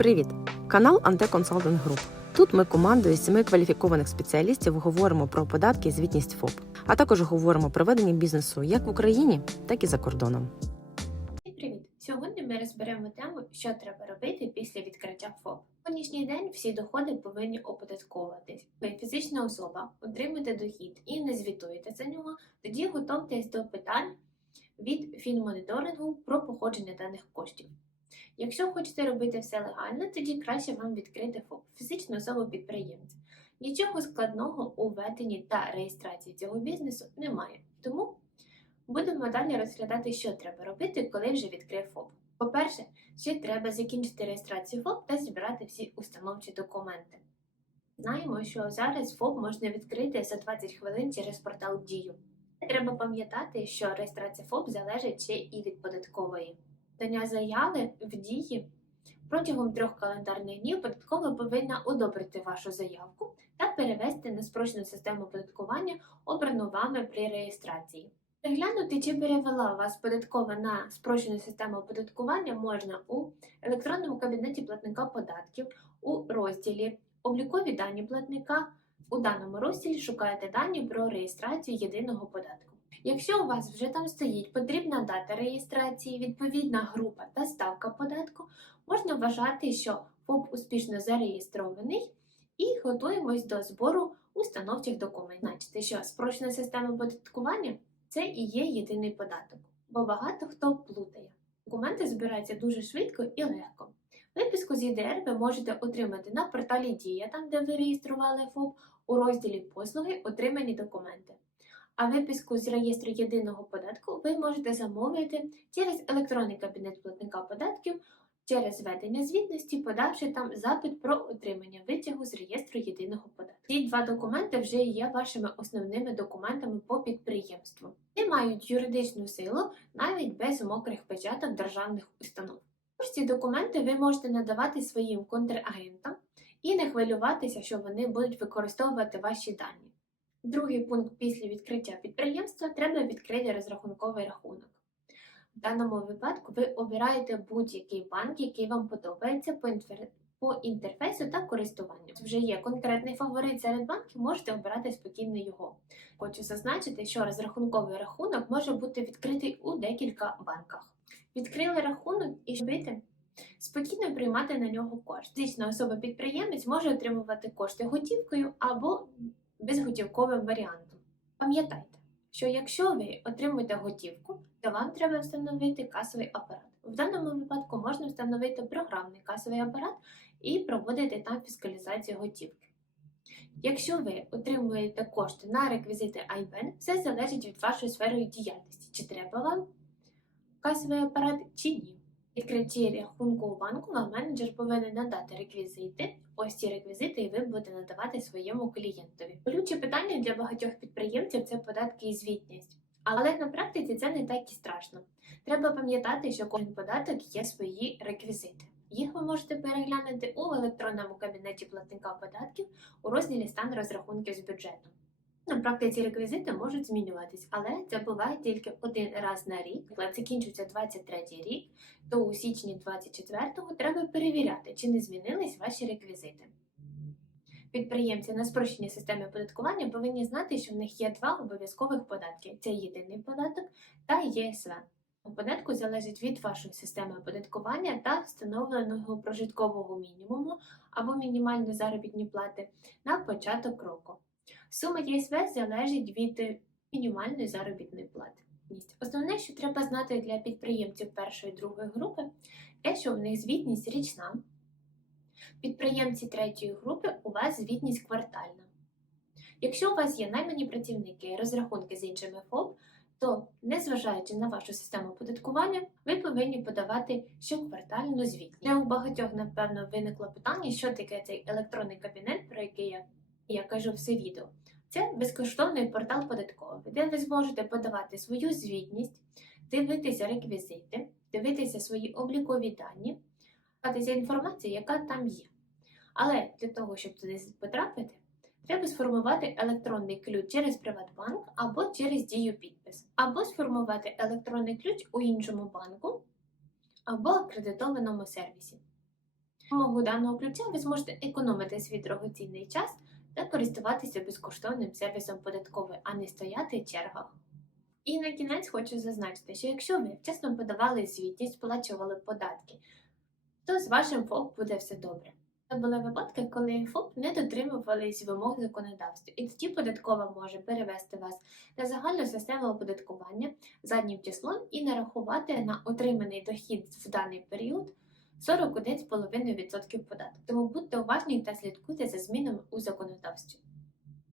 Привіт! Канал Анте Консалтинг Груп. Тут ми командою семи кваліфікованих спеціалістів говоримо про податки і звітність ФОП, а також говоримо про ведення бізнесу як в Україні, так і за кордоном. Привіт! Сьогодні ми розберемо тему, що треба робити після відкриття ФОП. Сьогоднішній день всі доходи повинні оподатковуватись. Ви фізична особа, отримуєте дохід і не звітуєте за нього, тоді готуйтесь до питань від фінмоніторингу про походження даних коштів. Якщо хочете робити все легально, тоді краще вам відкрити ФОП фізичну особу підприємця. Нічого складного у веденні та реєстрації цього бізнесу немає. Тому Будемо далі розглядати, що треба робити, коли вже відкрив ФОП. По-перше, ще треба закінчити реєстрацію ФОП та зібрати всі установчі документи. Знаємо, що зараз ФОП можна відкрити за 20 хвилин через портал Дію. Треба пам'ятати, що реєстрація ФОП залежить ще і від податкової. Дання заяви в дії протягом трьох календарних днів податкова повинна одобрити вашу заявку та перевести на спрощену систему оподаткування, обрану вами при реєстрації. Переглянути, чи перевела вас податкова на спрощену систему оподаткування можна у електронному кабінеті платника податків у розділі Облікові дані платника. У даному розділі шукаєте дані про реєстрацію єдиного податку. Якщо у вас вже там стоїть потрібна дата реєстрації, відповідна група та ставка податку, можна вважати, що ФОП успішно зареєстрований і готуємось до збору установчих документів. Значить, що спрощена система оподаткування це і є єдиний податок, бо багато хто плутає. Документи збираються дуже швидко і легко. Виписку з ЄДР ви можете отримати на порталі Дія, там де ви реєстрували ФОП, у розділі Послуги Отримані документи. А виписку з реєстру єдиного податку ви можете замовити через електронний кабінет платника податків через ведення звітності, подавши там запит про отримання витягу з реєстру єдиного податку. Ці два документи вже є вашими основними документами по підприємству. Вони мають юридичну силу навіть без мокрих печаток державних установ. Тож ці документи ви можете надавати своїм контрагентам і не хвилюватися, що вони будуть використовувати ваші дані. Другий пункт після відкриття підприємства треба відкрити розрахунковий рахунок. В даному випадку ви обираєте будь-який банк, який вам подобається по, по інтерфейсу та користуванню. Вже є конкретний фаворит серед банків, можете обирати спокійно його. Хочу зазначити, що розрахунковий рахунок може бути відкритий у декілька банках. Відкрили рахунок і робити спокійно приймати на нього кошти. Фізична особа-підприємець може отримувати кошти готівкою або безготівковим варіантом. Пам'ятайте, що якщо ви отримуєте готівку, то вам треба встановити касовий апарат. В даному випадку можна встановити програмний касовий апарат і проводити там фіскалізацію готівки. Якщо ви отримуєте кошти на реквізити IBAN, все залежить від вашої сфери діяльності, чи треба вам касовий апарат чи ні. Відкритті рахунку у банку вам менеджер повинен надати реквізити. Ось ці реквізити, і ви будете надавати своєму клієнтові. Болюче питання для багатьох підприємців це податки і звітність. Але на практиці це не так і страшно. Треба пам'ятати, що кожен податок є свої реквізити. Їх ви можете переглянути у електронному кабінеті платника податків у розділі стан розрахунків з бюджету. На практиці реквізити можуть змінюватись, але це буває тільки один раз на рік. Коли закінчується 23 рік, то у січні 24-го треба перевіряти, чи не змінились ваші реквізити. Підприємці на спрощеній системі оподаткування повинні знати, що в них є два обов'язкових податки: це єдиний податок та ЄСВ. У податку залежить від вашої системи оподаткування та встановленого прожиткового мінімуму або мінімальної заробітної плати на початок року. Сума ЄСВ залежить від мінімальної заробітної плати. Основне, що треба знати для підприємців першої і другої групи, те, що в них звітність річна. Підприємці третьої групи у вас звітність квартальна. Якщо у вас є наймані працівники, розрахунки з іншими ФОП, то, незважаючи на вашу систему оподаткування, ви повинні подавати щоквартальну звітність. Для у багатьох, напевно, виникло питання, що таке цей електронний кабінет, про який я, я кажу все відео. Це безкоштовний портал податковий, де ви зможете подавати свою звітність, дивитися реквізити, дивитися свої облікові дані, дивитися інформацію, яка там є. Але для того, щоб туди потрапити, треба сформувати електронний ключ через Приватбанк або через дію підпис, або сформувати електронний ключ у іншому банку або акредитованому сервісі. допомогою даного ключа ви зможете економити свій дорогоцінний час та користуватися безкоштовним сервісом податковий, а не стояти в чергах. І на кінець хочу зазначити, що якщо ви вчасно подавали звітність, сплачували податки, то з вашим ФОП буде все добре. Це були випадки, коли ФОП не дотримувались вимог законодавства, і тоді податкова може перевести вас на загальну систему оподаткування заднім числом і нарахувати на отриманий дохід в даний період 41,5% податку. Тому будьте уважні та слідкуйте за змінами у законодавстві.